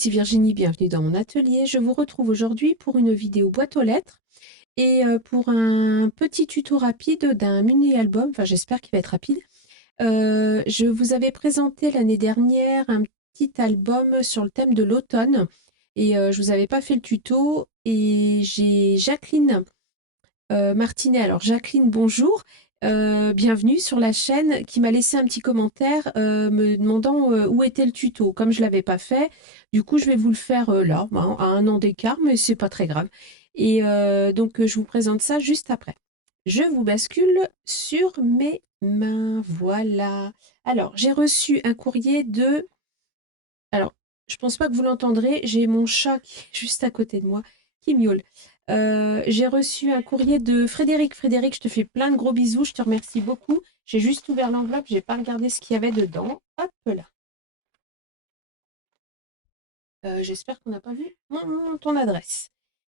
ici Virginie, bienvenue dans mon atelier. Je vous retrouve aujourd'hui pour une vidéo boîte aux lettres et pour un petit tuto rapide d'un mini-album, enfin j'espère qu'il va être rapide. Je vous avais présenté l'année dernière un petit album sur le thème de l'automne et je vous avais pas fait le tuto et j'ai Jacqueline Martinet. Alors Jacqueline, bonjour. Bienvenue sur la chaîne qui m'a laissé un petit commentaire me demandant où était le tuto. Comme je l'avais pas fait, du coup je vais vous le faire là, hein, à un an d'écart, mais c'est pas très grave. Et donc je vous présente ça juste après. Je vous bascule sur mes mains, voilà. Alors j'ai reçu un courrier de... Alors je pense pas que vous l'entendrez, j'ai mon chat qui est juste à côté de moi qui miaule. J'ai reçu un courrier de Frédéric. Frédéric, je te fais plein de gros bisous, je te remercie beaucoup. J'ai juste ouvert l'enveloppe, j'ai pas regardé ce qu'il y avait dedans. Hop là. J'espère qu'on n'a pas vu ton adresse.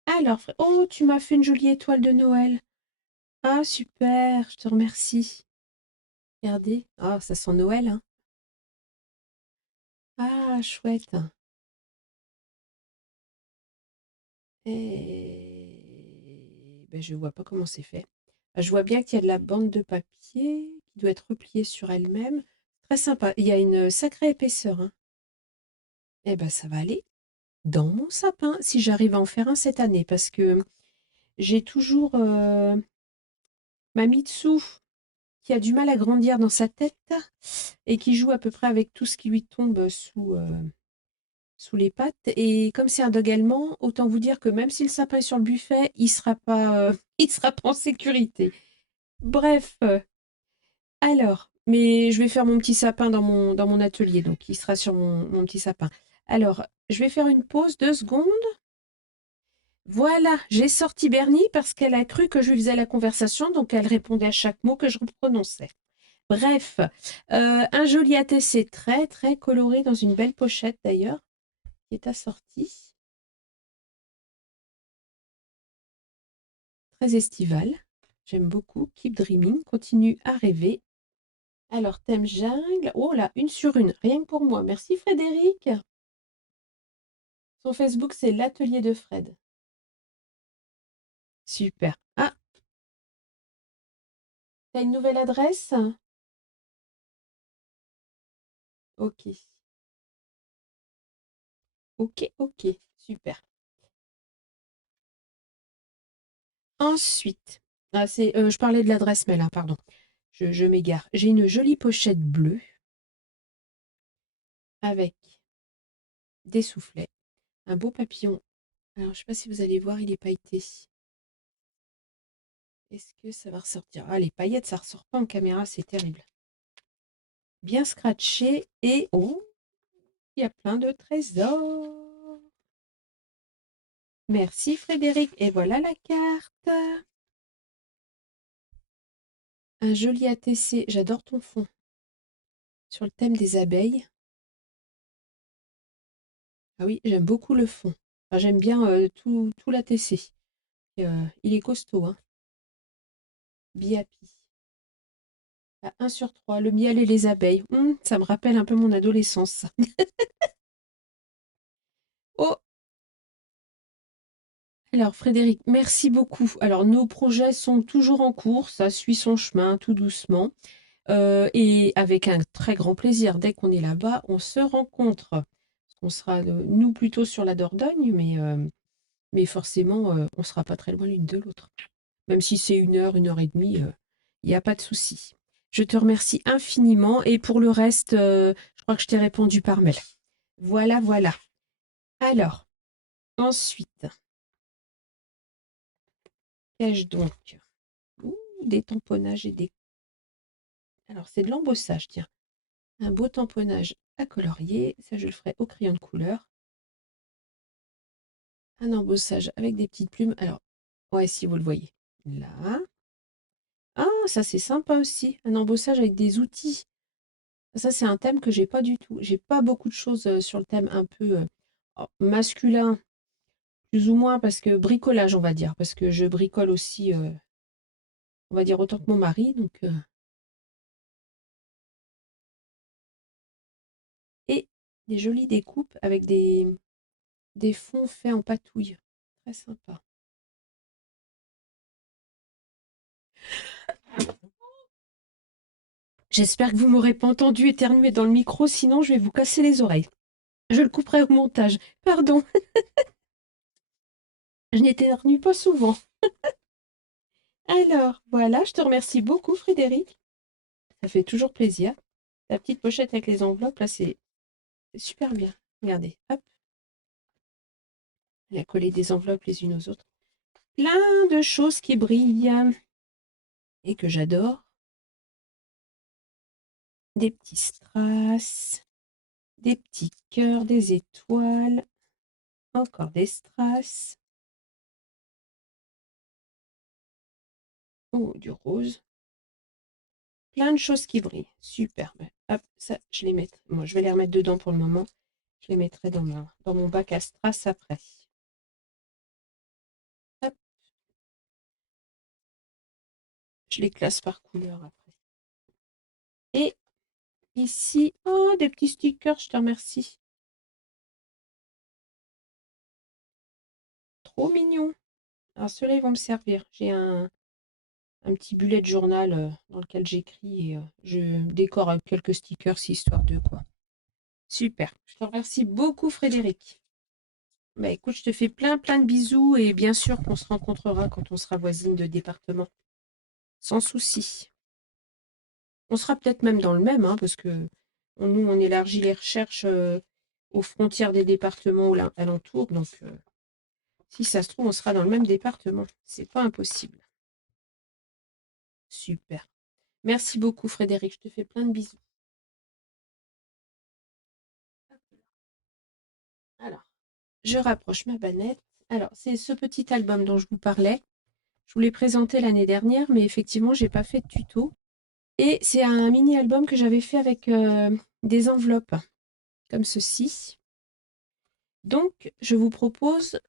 Alors, oh, tu m'as fait une jolie étoile de Noël. Ah, super, je te remercie. Regardez. Ah, ça sent Noël, hein. Ah, chouette. Et ben, je vois pas comment c'est fait. Je vois bien qu'il y a de la bande de papier qui doit être repliée sur elle-même. Très sympa. Il y a une sacrée épaisseur, hein. Eh ben, ça va aller dans mon sapin si j'arrive à en faire un cette année parce que j'ai toujours ma Mitsu qui a du mal à grandir dans sa tête et qui joue à peu près avec tout ce qui lui tombe sous les pattes. Et comme c'est un dog allemand, autant vous dire que même si le sapin est sur le buffet, il sera pas, il sera pas en sécurité. Bref, alors, mais je vais faire mon petit sapin dans mon atelier, donc il sera sur mon petit sapin. Alors, je vais faire une pause, 2 secondes. Voilà, j'ai sorti Bernie parce qu'elle a cru que je lui faisais la conversation, donc elle répondait à chaque mot que je prononçais. Bref, un joli ATC très très coloré dans une belle pochette d'ailleurs, qui est assortie, très estival. J'aime beaucoup. Keep Dreaming, continue à rêver. Alors, thème jungle. Oh là, une sur une, rien que pour moi. Merci Frédéric. Son Facebook, c'est l'atelier de Fred. Super. Ah, t'as une nouvelle adresse? Ok. Ok, ok. Super. Ensuite, ah, je parlais de l'adresse mail, hein, pardon. Je m'égare. J'ai une jolie pochette bleue avec des soufflets, un beau papillon. Alors, je ne sais pas si vous allez voir, il est pailleté. Est-ce que ça va ressortir? Ah, les paillettes, ça ressort pas en caméra, c'est terrible. Bien scratché et oh, il y a plein de trésors. Merci Frédéric. Et voilà la carte. Un joli ATC. J'adore ton fond. Sur le thème des abeilles. Ah oui, j'aime beaucoup le fond. Enfin, j'aime bien tout l'ATC. Il est costaud, hein. Biapi. À 1 sur 3, le miel et les abeilles. Ça me rappelle un peu mon adolescence. Oh, alors Frédéric, merci beaucoup. Alors nos projets sont toujours en cours, ça suit son chemin tout doucement. Et avec un très grand plaisir, dès qu'on est là-bas, on se rencontre. On sera, nous, plutôt sur la Dordogne, mais forcément, on ne sera pas très loin l'une de l'autre. Même si c'est 1 heure et demie, il n'y a pas de souci. Je te remercie infiniment et pour le reste, je crois que je t'ai répondu par mail. Voilà, voilà. Alors, ensuite, qu'ai-je donc? Ouh, des tamponnages et des... Alors, c'est de l'embossage, tiens. Un beau tamponnage à colorier. Ça, je le ferai au crayon de couleur. Un embossage avec des petites plumes. Alors, ouais, si vous le voyez. Là. Ah, ça, c'est sympa aussi. Un embossage avec des outils. Ça, c'est un thème que j'ai pas du tout. J'ai pas beaucoup de choses sur le thème un peu masculin, plus ou moins, parce que bricolage, on va dire. Parce que je bricole aussi, on va dire, autant que mon mari. Donc, et des jolies découpes avec des fonds faits en patouille. Très sympa. J'espère que vous m'aurez pas entendu éternuer dans le micro, sinon je vais vous casser les oreilles. Je le couperai au montage. Pardon, je n'éternue pas souvent. Alors, voilà, je te remercie beaucoup, Frédéric. Ça fait toujours plaisir. La petite pochette avec les enveloppes, là, c'est super bien. Regardez, hop, elle a collé des enveloppes les unes aux autres. Plein de choses qui brillent et que j'adore. Des petits strass, des petits cœurs, des étoiles, encore des strass. Oh, du rose. Plein de choses qui brillent. Super. Hop, ça, je les mettrai. Moi, je vais les remettre dedans pour le moment. Je les mettrai dans mon bac à strass après. Hop, je les classe par couleur après. Et ici, oh, des petits stickers, je te remercie. Trop mignon. Alors, ceux-là, ils vont me servir. J'ai un petit bullet journal dans lequel j'écris et je décore avec quelques stickers, histoire de quoi. Super. Je te remercie beaucoup, Frédéric. Bah écoute, je te fais plein de bisous et bien sûr qu'on se rencontrera quand on sera voisine de département. Sans souci. On sera peut-être même dans le même, hein, parce que nous, on élargit les recherches aux frontières des départements alentours. Donc, si ça se trouve, on sera dans le même département. C'est pas impossible. Super. Merci beaucoup, Frédéric. Je te fais plein de bisous. Alors, je rapproche ma bannette. Alors, c'est ce petit album dont je vous parlais. Je vous l'ai présenté l'année dernière, mais effectivement, j'ai pas fait de tuto. Et c'est un mini-album que j'avais fait avec des enveloppes, comme ceci. Donc, je vous propose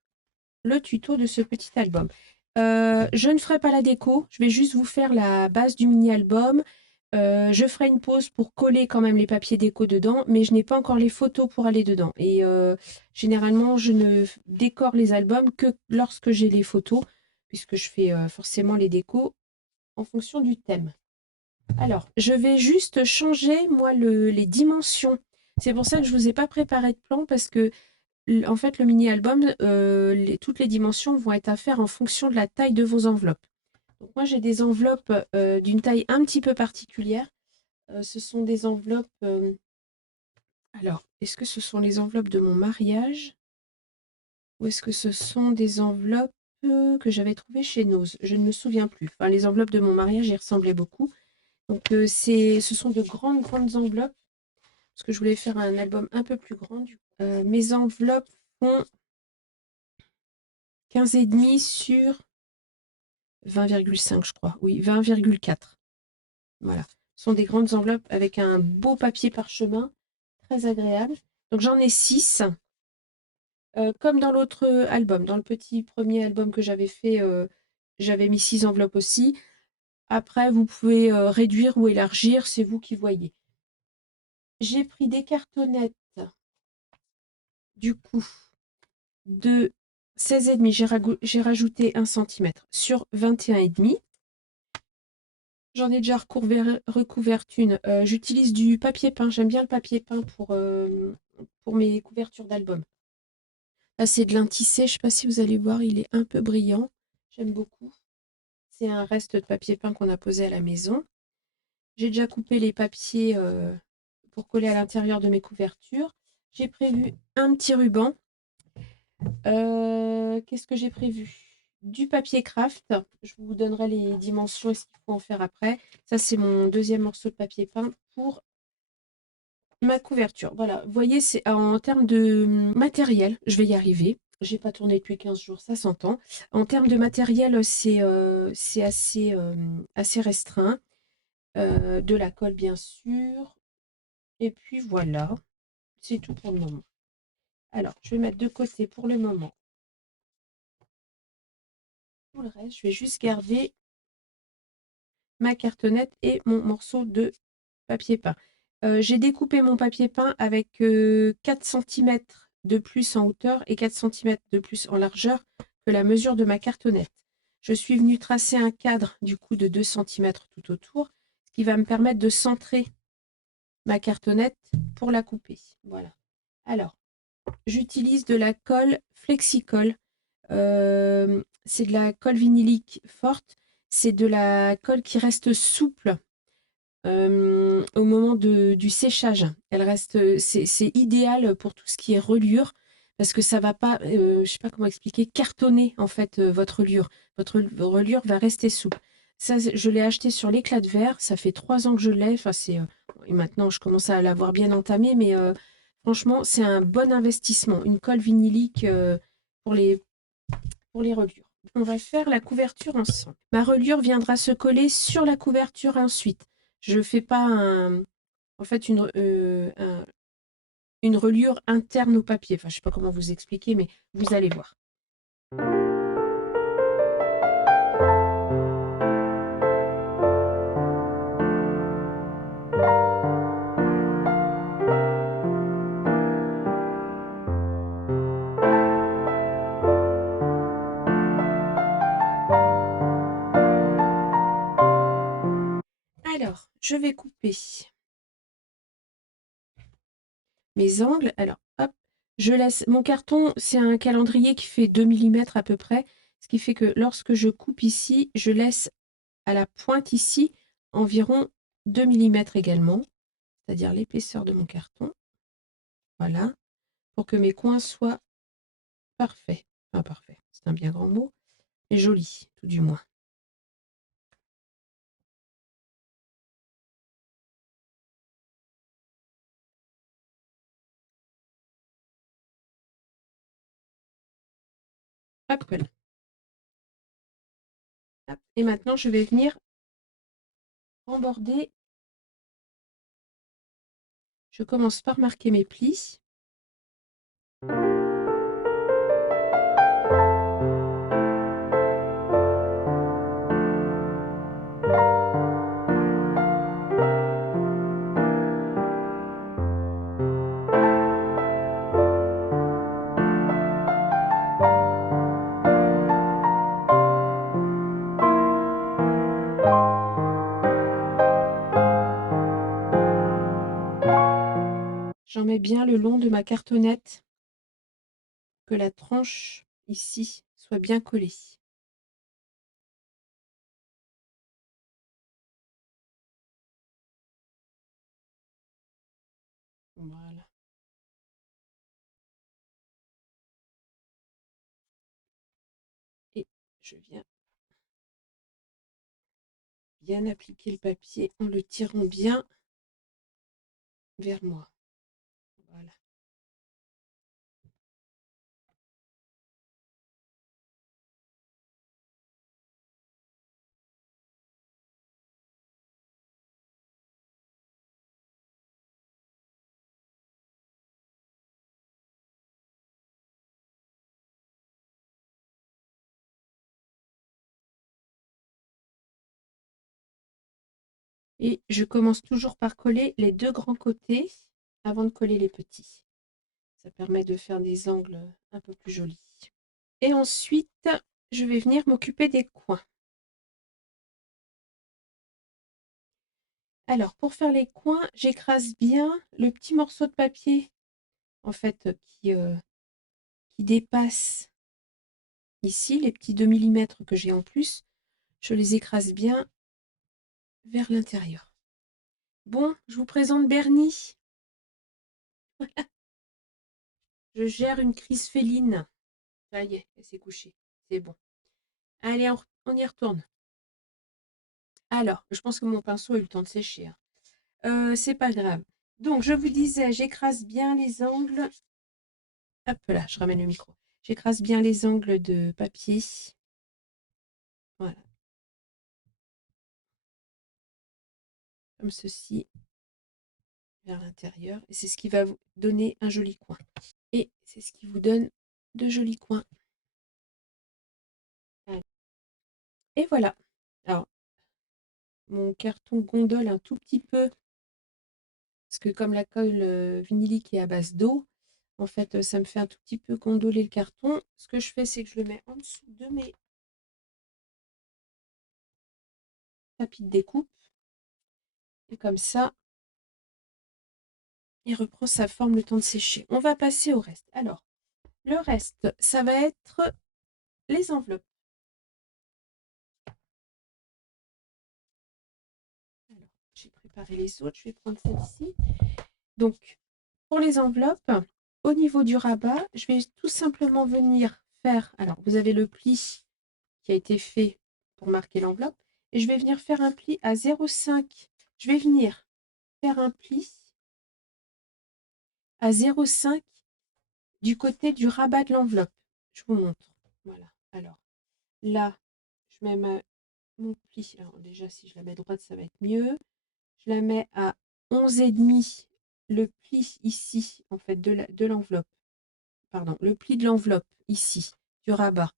le tuto de ce petit album. Je ne ferai pas la déco, je vais juste vous faire la base du mini-album. Je ferai une pause pour coller quand même les papiers déco dedans, mais je n'ai pas encore les photos pour aller dedans. Et généralement, je ne décore les albums que lorsque j'ai les photos, puisque je fais forcément les décos en fonction du thème. Alors, je vais juste changer, moi, les dimensions. C'est pour ça que je ne vous ai pas préparé de plan, parce que en fait, le mini-album, toutes les dimensions vont être à faire en fonction de la taille de vos enveloppes. Donc moi, j'ai des enveloppes d'une taille un petit peu particulière. Ce sont des enveloppes... alors, est-ce que ce sont les enveloppes de mon mariage ou est-ce que ce sont des enveloppes que j'avais trouvées chez Nose? Je ne me souviens plus. Enfin, les enveloppes de mon mariage y ressemblaient beaucoup. Donc, ce sont de grandes enveloppes parce que je voulais faire un album un peu plus grand. Mes enveloppes font 15,5 sur 20,5, je crois. Oui, 20,4. Voilà. Ce sont des grandes enveloppes avec un beau papier parchemin, très agréable. Donc j'en ai 6. Comme dans l'autre album, dans le petit premier album que j'avais fait, j'avais mis 6 enveloppes aussi. Après, vous pouvez réduire ou élargir, c'est vous qui voyez. J'ai pris des cartonnettes, du coup, de 16,5. J'ai rajouté 1 cm sur 21,5. J'en ai déjà recouvert une. J'utilise du papier peint. J'aime bien le papier peint pour mes couvertures d'album. Là, c'est de lin tissé. Je ne sais pas si vous allez voir, il est un peu brillant. J'aime beaucoup. C'est un reste de papier peint qu'on a posé à la maison. J'ai déjà coupé les papiers pour coller à l'intérieur de mes couvertures. J'ai prévu un petit ruban. Qu'est-ce que j'ai prévu? Du papier craft. Je vous donnerai les dimensions et ce qu'il faut en faire après. Ça, c'est mon deuxième morceau de papier peint pour ma couverture. Voilà, vous voyez, c'est en termes de matériel, je vais y arriver. J'ai pas tourné depuis 15 jours, ça s'entend. En termes de matériel, c'est assez restreint. De la colle, bien sûr. Et puis voilà, c'est tout pour le moment. Alors, je vais mettre de côté pour le moment. Pour le reste, je vais juste garder ma cartonnette et mon morceau de papier peint. J'ai découpé mon papier peint avec 4 cm de plus en hauteur et 4 cm de plus en largeur que la mesure de ma cartonnette. Je suis venue tracer un cadre du coup de 2 cm tout autour, ce qui va me permettre de centrer ma cartonnette pour la couper. Voilà. Alors, j'utilise de la colle Flexicol. C'est de la colle vinylique forte. C'est de la colle qui reste souple au moment du séchage. Elle reste, c'est idéal pour tout ce qui est reliure parce que ça va pas, je sais pas comment expliquer, cartonner en fait votre reliure. Votre reliure va rester souple. Ça, je l'ai acheté sur l'éclat de verre. Ça fait 3 ans que je l'ai. Enfin, et maintenant je commence à l'avoir bien entamée, mais franchement, c'est un bon investissement. Une colle vinylique pour les reliures. On va faire la couverture ensemble. Ma reliure viendra se coller sur la couverture ensuite. Je ne fais pas en fait une reliure interne au papier. Enfin, je ne sais pas comment vous expliquer, mais vous allez voir. Alors, je vais couper mes angles. Alors, hop, je laisse mon carton, c'est un calendrier qui fait 2 mm à peu près, ce qui fait que lorsque je coupe ici, je laisse à la pointe ici environ 2 mm également, c'est-à-dire l'épaisseur de mon carton. Voilà, pour que mes coins soient parfaits. Enfin, parfaits, c'est un bien grand mot, mais joli, tout du moins. Hop là. Hop. Et maintenant, je vais venir emborder. Je commence par marquer mes plis. J'en mets bien le long de ma cartonnette, que la tranche ici soit bien collée. Voilà. Et je viens bien appliquer le papier en le tirant bien vers moi. Voilà. Et je commence toujours par coller les 2 grands côtés avant de coller les petits. Ça permet de faire des angles un peu plus jolis. Et ensuite, je vais venir m'occuper des coins. Alors, pour faire les coins, j'écrase bien le petit morceau de papier, en fait, qui dépasse ici, les petits 2 mm que j'ai en plus. Je les écrase bien vers l'intérieur. Bon, je vous présente Bernie. Je gère une crise féline. Ça y est, elle s'est couchée. C'est bon. Allez, on y retourne. Alors, je pense que mon pinceau a eu le temps de sécher, hein. C'est pas grave. Donc, je vous disais, j'écrase bien les angles. Hop là, je ramène le micro. J'écrase bien les angles de papier. Voilà, comme ceci, vers l'intérieur. Et c'est ce qui va vous donner un joli coin. Et c'est ce qui vous donne de jolis coins. Et voilà. Alors, mon carton gondole un tout petit peu, parce que comme la colle vinylique est à base d'eau, En fait, ça me fait un tout petit peu gondoler le carton. Ce que je fais, c'est que je le mets en dessous de mes tapis de découpe. Et comme ça, il reprend sa forme le temps de sécher. On va passer au reste. Alors, le reste, ça va être les enveloppes. Alors, j'ai préparé les autres. Je vais prendre celle-ci. Donc, pour les enveloppes, au niveau du rabat, je vais tout simplement venir faire... Alors, vous avez le pli qui a été fait pour marquer l'enveloppe. Et je vais venir faire un pli à 0,5. Je vais venir faire un pli à 0,5 du côté du rabat de l'enveloppe. Je vous montre. Voilà. Alors, là, je mets mon pli. Alors, déjà, si je la mets droite, ça va être mieux. Je la mets à 11,5. Le pli ici, en fait, de l'enveloppe. Pardon, le pli de l'enveloppe ici, du rabat.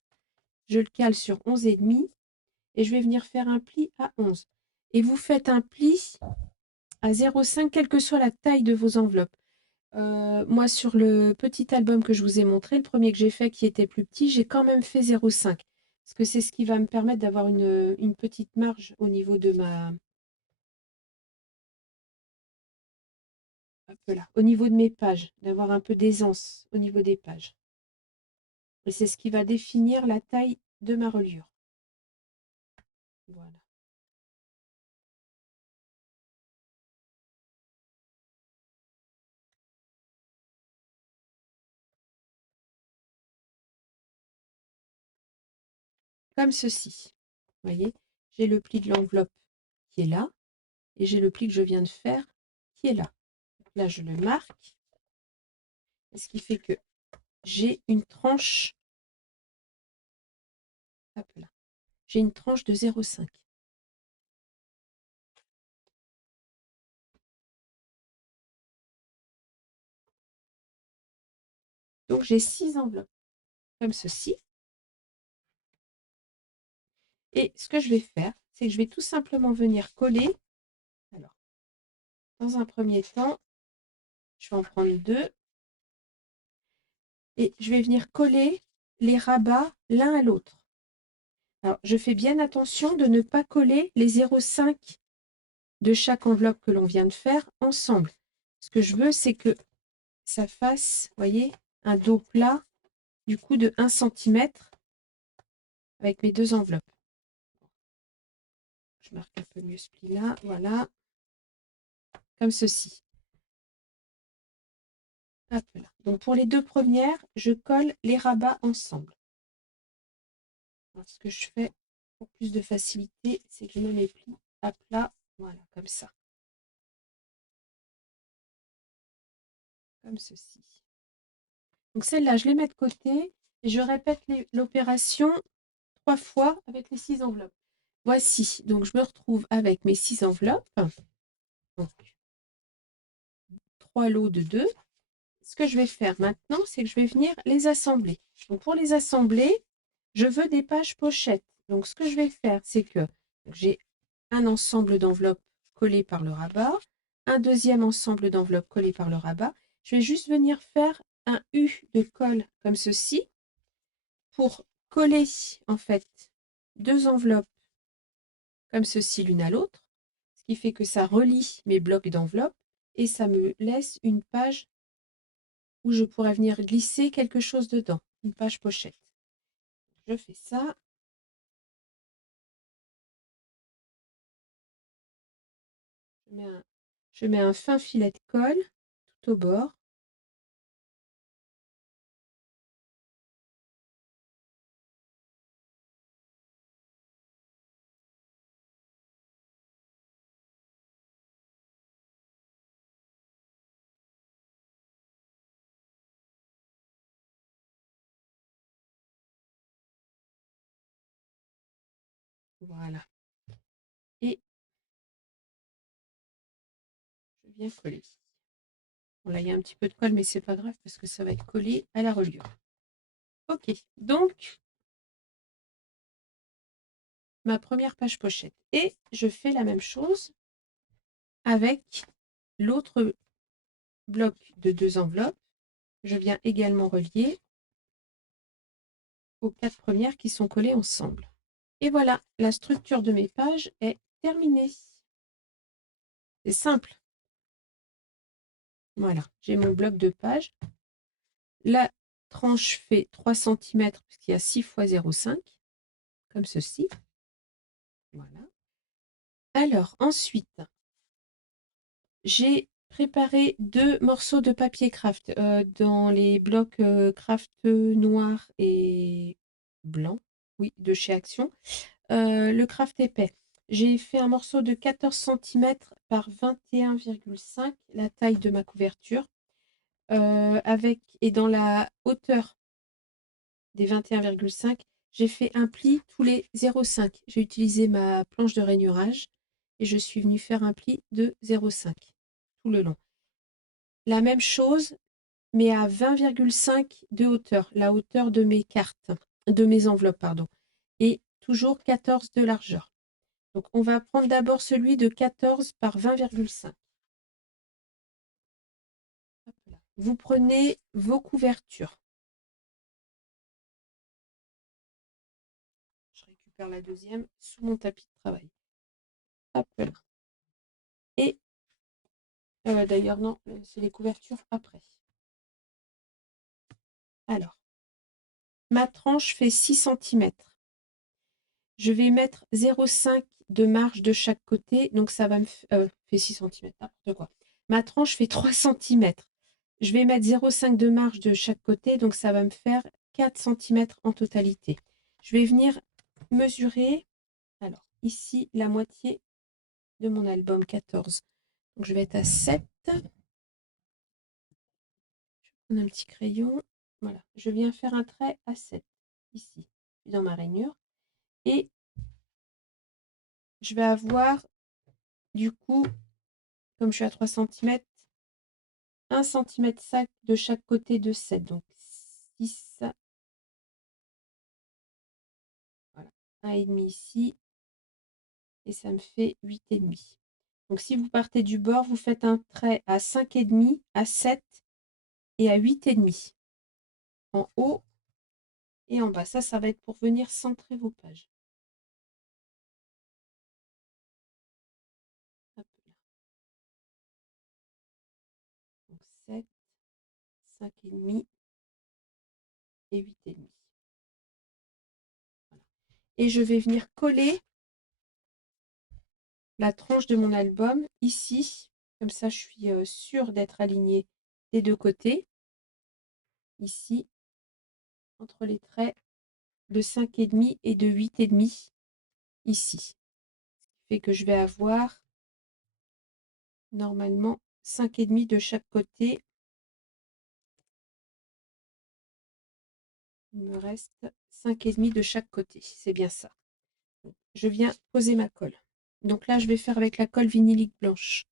Je le cale sur 11,5 et je vais venir faire un pli à 11. Et vous faites un pli à 0,5, quelle que soit la taille de vos enveloppes. Moi, sur le petit album que je vous ai montré, le premier que j'ai fait qui était plus petit, j'ai quand même fait 0,5. Parce que c'est ce qui va me permettre d'avoir une petite marge au niveau de ma... Hop là, au niveau de mes pages, d'avoir un peu d'aisance au niveau des pages. Et c'est ce qui va définir la taille de ma reliure. Voilà. Comme ceci. Vous voyez, j'ai le pli de l'enveloppe qui est là et j'ai le pli que je viens de faire qui est là. Là, je le marque. Ce qui fait que j'ai une tranche. Hop là. J'ai une tranche de 0,5. Donc, j'ai 6 enveloppes comme ceci. Et ce que je vais faire, c'est que je vais tout simplement venir coller. Alors, dans un premier temps, je vais en prendre 2. Et je vais venir coller les rabats l'un à l'autre. Alors, je fais bien attention de ne pas coller les 0,5 de chaque enveloppe que l'on vient de faire ensemble. Ce que je veux, c'est que ça fasse, vous voyez, un dos plat du coup de 1 cm avec mes 2 enveloppes. Je marque un peu mieux ce pli-là, voilà, comme ceci. Hop là. Donc pour les 2 premières, je colle les rabats ensemble. Alors, ce que je fais pour plus de facilité, c'est que je mets mes plis à plat, voilà, comme ça. Comme ceci. Donc celle-là, je les mets de côté et je répète l'opération 3 fois avec les 6 enveloppes. Voici, donc je me retrouve avec mes 6 enveloppes. Donc 3 lots de 2. Ce que je vais faire maintenant, c'est que je vais venir les assembler. Donc pour les assembler, je veux des pages pochettes. Donc ce que je vais faire, c'est que j'ai un ensemble d'enveloppes collées par le rabat, un deuxième ensemble d'enveloppes collées par le rabat. Je vais juste venir faire un U de colle comme ceci pour coller en fait 2 enveloppes comme ceci l'une à l'autre, ce qui fait que ça relie mes blocs d'enveloppes et ça me laisse une page où je pourrais venir glisser quelque chose dedans, une page pochette. Je fais ça. Je mets un fin filet de colle tout au bord. Voilà. Et je viens coller. Bon, là, il y a un petit peu de colle, mais c'est pas grave parce que ça va être collé à la reliure. Ok, donc ma première page pochette. Et je fais la même chose avec l'autre bloc de 2 enveloppes je viens également relier aux 4 premières qui sont collées ensemble. Et voilà, la structure de mes pages est terminée. C'est simple. Voilà, j'ai mon bloc de pages. La tranche fait 3 cm puisqu'il y a 6 fois 0,5, comme ceci. Voilà. Alors, ensuite, j'ai préparé 2 morceaux de papier craft dans les blocs craft noir et blanc, oui, de chez Action. Le craft épais. J'ai fait un morceau de 14 cm par 21,5, la taille de ma couverture, et dans la hauteur des 21,5, j'ai fait un pli tous les 0,5. J'ai utilisé ma planche de rainurage et je suis venue faire un pli de 0,5 tout le long. La même chose, mais à 20,5 de hauteur, la hauteur de mes cartes, de mes enveloppes, pardon, et toujours 14 de largeur. Donc, on va prendre d'abord celui de 14 par 20,5. Vous prenez vos couvertures. Je récupère la deuxième sous mon tapis de travail. Hop là. Et d'ailleurs, non, c'est les couvertures après. Alors, ma tranche fait 6 cm. Je vais mettre 0,5 de marge de chaque côté. Donc, ça va me faire 6 cm, n'importe quoi. Ma tranche fait 3 cm. Je vais mettre 0,5 de marge de chaque côté. Donc, ça va me faire 4 cm en totalité. Je vais venir mesurer, alors ici, la moitié de mon album 14. Donc, je vais être à 7. Je vais prendre un petit crayon. Voilà, je viens faire un trait à 7, ici, dans ma rainure. Et je vais avoir, du coup, comme je suis à 3 cm, 1 cm de chaque côté de 7. Donc 6, voilà, 1,5 ici. Et ça me fait 8,5. Donc si vous partez du bord, vous faites un trait à 5,5, à 7 et à 8,5. En haut et en bas. Ça va être pour venir centrer vos pages. Hop là. Donc 7, 5,5 et 8,5. Voilà. Et je vais venir coller la tranche de mon album ici. Comme ça, je suis sûre d'être alignée des deux côtés. Ici, entre les traits de 5,5 et de 8,5 ici. Ce qui fait que je vais avoir normalement 5,5 de chaque côté. Il me reste 5,5 de chaque côté. C'est bien ça. Je viens poser ma colle. Donc là, je vais faire avec la colle vinylique blanche.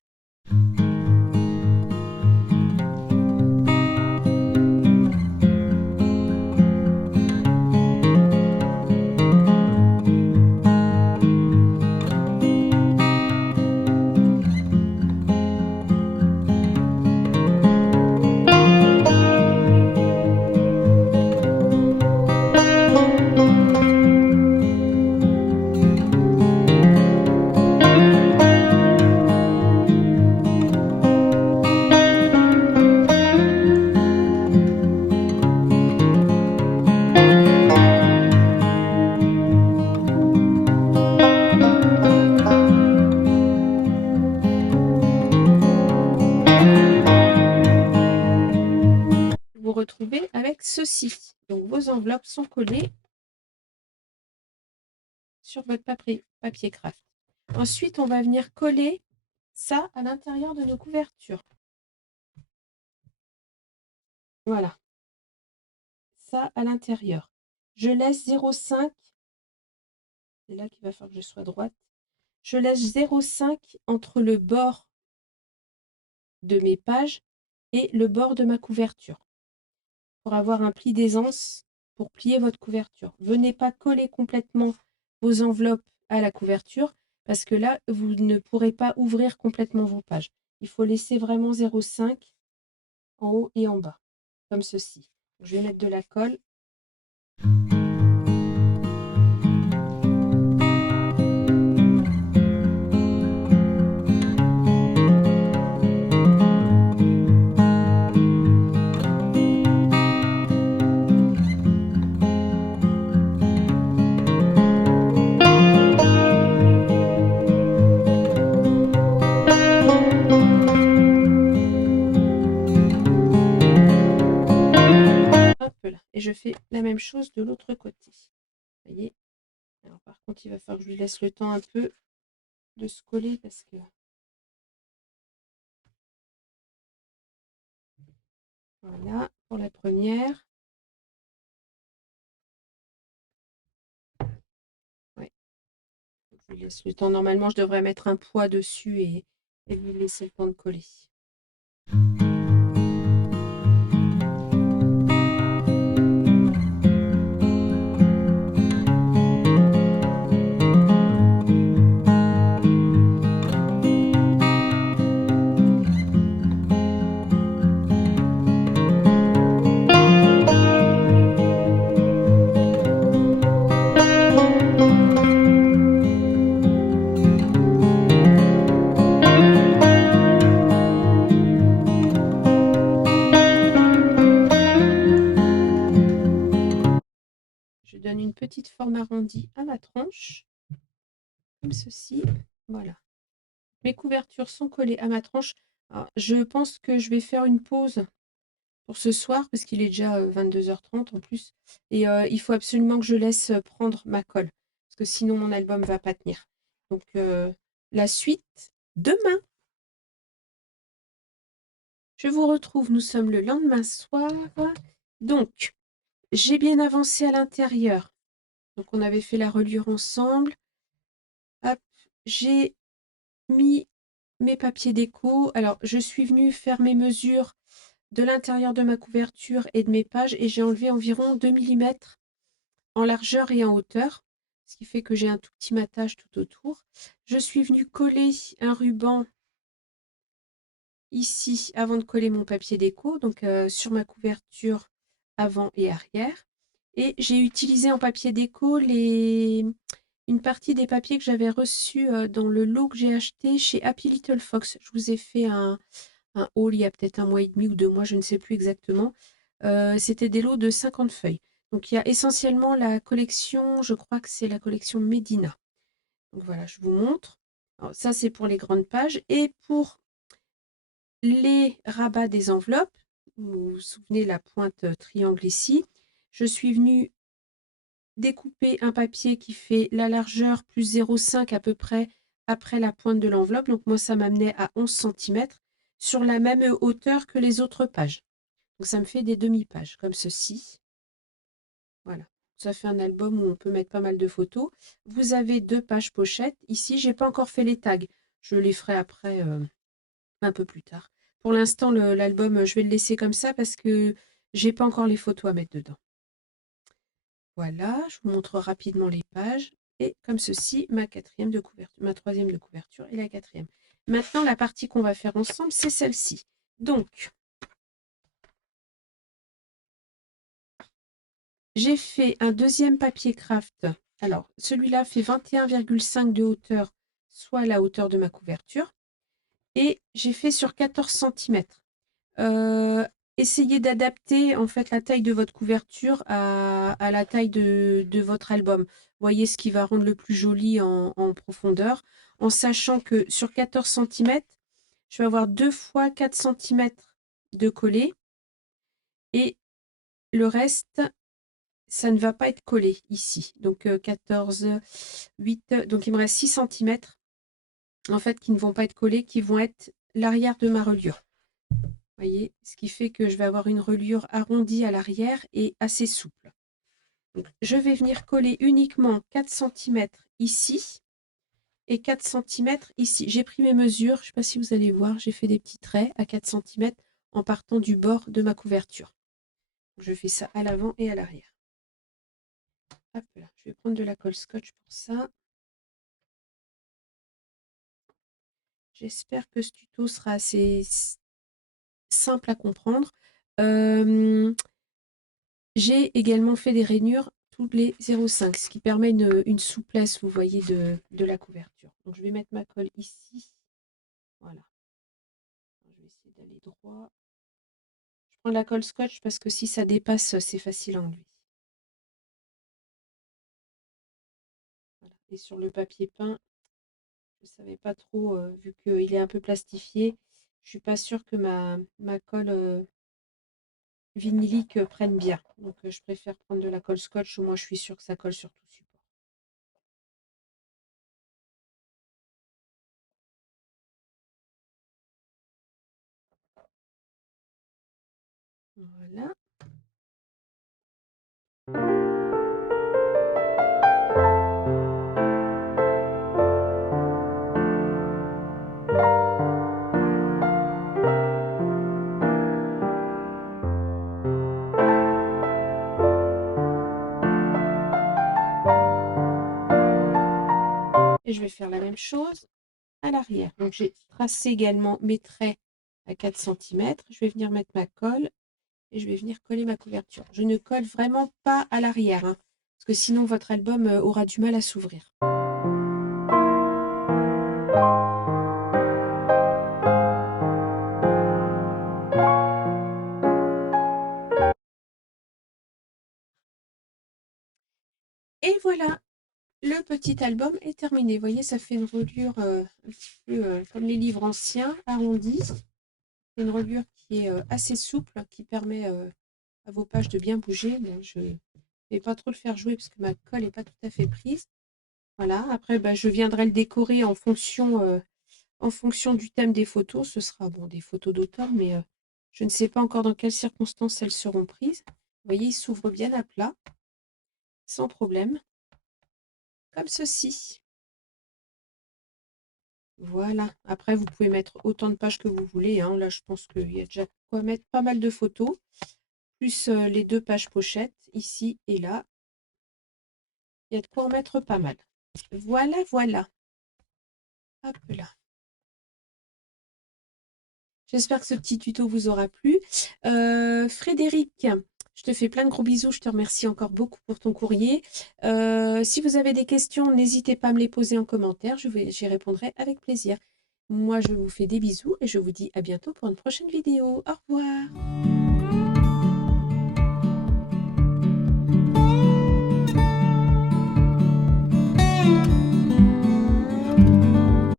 Vous retrouvez avec ceci. Donc vos enveloppes sont collées sur votre papier craft. Ensuite, on va venir coller ça à l'intérieur de nos couvertures. Voilà. Ça à l'intérieur. Je laisse 0,5. C'est là qu'il va falloir que je sois droite. Je laisse 0,5 entre le bord de mes pages et le bord de ma couverture pour avoir un pli d'aisance pour plier votre couverture. Venez pas coller complètement vos enveloppes à la couverture parce que là, vous ne pourrez pas ouvrir complètement vos pages. Il faut laisser vraiment 0,5 en haut et en bas. comme ceci. Je vais mettre de la colle. Hop là. Et je fais la même chose de l'autre côté. Vous voyez? Alors par contre, il va falloir que je lui laisse le temps un peu de se coller parce que voilà pour la première. Ouais, je lui laisse le temps. Normalement, je devrais mettre un poids dessus et lui laisser le temps de coller. Je donne une petite forme arrondie à ma tranche, comme ceci. Voilà. Mes couvertures sont collées à ma tranche. Alors, je pense que je vais faire une pause pour ce soir parce qu'il est déjà 22h30 en plus. Et il faut absolument que je laisse prendre ma colle parce que sinon mon album ne va pas tenir. Donc la suite demain. Je vous retrouve, nous sommes le lendemain soir. Donc, j'ai bien avancé à l'intérieur. Donc on avait fait la reliure ensemble. Hop, j'ai mis mes papiers déco. Alors, je suis venue faire mes mesures de l'intérieur de ma couverture et de mes pages et j'ai enlevé environ 2 millimètres en largeur et en hauteur, ce qui fait que j'ai un tout petit matage tout autour. Je suis venue coller un ruban ici avant de coller mon papier déco, donc sur ma couverture avant et arrière. Et j'ai utilisé en papier déco une partie des papiers que j'avais reçus dans le lot que j'ai acheté chez Happy Little Fox. Je vous ai fait un haul il y a peut-être 1 mois et demi ou 2 mois, je ne sais plus exactement. C'était des lots de 50 feuilles. Donc il y a essentiellement la collection, je crois que c'est la collection Medina. Donc voilà, je vous montre. Alors, ça, c'est pour les grandes pages. Et pour les rabats des enveloppes, vous vous souvenez la pointe triangle ici, je suis venue découper un papier qui fait la largeur plus 0,5 à peu près après la pointe de l'enveloppe. Donc moi, ça m'amenait à 11 centimètres sur la même hauteur que les autres pages. Donc ça me fait des demi-pages comme ceci. Voilà. Ça fait un album où on peut mettre pas mal de photos. Vous avez 2 pages pochettes. Ici, j'ai pas encore fait les tags. Je les ferai après, un peu plus tard. Pour l'instant, l'album, je vais le laisser comme ça parce que j'ai pas encore les photos à mettre dedans. Voilà, je vous montre rapidement les pages. Et comme ceci, ma quatrième de couverture, ma troisième de couverture et la quatrième. Maintenant, la partie qu'on va faire ensemble, c'est celle-ci. Donc, j'ai fait un deuxième papier craft. Alors, celui-là fait 21,5 de hauteur, soit la hauteur de ma couverture. Et j'ai fait sur 14 centimètres. Essayez d'adapter en fait la taille de votre couverture à la taille de votre album. Voyez ce qui va rendre le plus joli en profondeur, en sachant que sur 14 centimètres, je vais avoir 2 fois 4 centimètres de collé et le reste, ça ne va pas être collé ici. Donc 14, 8, donc il me reste 6 centimètres en fait qui ne vont pas être collés, qui vont être l'arrière de ma reliure. Voyez, ce qui fait que je vais avoir une reliure arrondie à l'arrière et assez souple. Donc, je vais venir coller uniquement 4 centimètres ici et 4 centimètres ici. J'ai pris mes mesures, je ne sais pas si vous allez voir, j'ai fait des petits traits à 4 centimètres en partant du bord de ma couverture. Je fais ça à l'avant et à l'arrière. Hop là, je vais prendre de la colle scotch pour ça. J'espère que ce tuto sera assez simple à comprendre. J'ai également fait des rainures tous les 0,5, ce qui permet une souplesse, vous voyez, de la couverture. Donc je vais mettre ma colle ici. Voilà. Je vais essayer d'aller droit. Je prends la colle scotch parce que si ça dépasse, c'est facile à enlever. Voilà. Et sur le papier peint, je ne savais pas trop, vu qu'il est un peu plastifié, je suis pas sûre que ma colle vinylique prenne bien. Donc je préfère prendre de la colle scotch, au moins je suis sûre que ça colle sur tout support. Voilà. Et je vais faire la même chose à l'arrière. Donc j'ai tracé également mes traits à 4 cm. Je vais venir mettre ma colle et je vais venir coller ma couverture. Je ne colle vraiment pas à l'arrière, hein, parce que sinon votre album aura du mal à s'ouvrir. Et voilà, le petit album est terminé. Vous voyez, ça fait une reliure un petit peu comme les livres anciens, arrondis. Une reliure qui est assez souple, qui permet à vos pages de bien bouger. Bon, je ne vais pas trop le faire jouer parce que ma colle n'est pas tout à fait prise. Voilà, après, bah, je viendrai le décorer en fonction du thème des photos. Ce sera bon, des photos d'automne, mais je ne sais pas encore dans quelles circonstances elles seront prises. Vous voyez, il s'ouvre bien à plat, sans problème, comme ceci. Voilà, après vous pouvez mettre autant de pages que vous voulez, hein. Là, je pense qu'il y a déjà quoi mettre pas mal de photos, plus les 2 pages pochettes, ici et là. Il y a de quoi en mettre pas mal. Voilà, voilà. Hop là. J'espère que ce petit tuto vous aura plu. Frédéric, je te fais plein de gros bisous. Je te remercie encore beaucoup pour ton courrier. Si vous avez des questions, n'hésitez pas à me les poser en commentaire. J'y répondrai avec plaisir. Moi, je vous fais des bisous et je vous dis à bientôt pour une prochaine vidéo. Au revoir.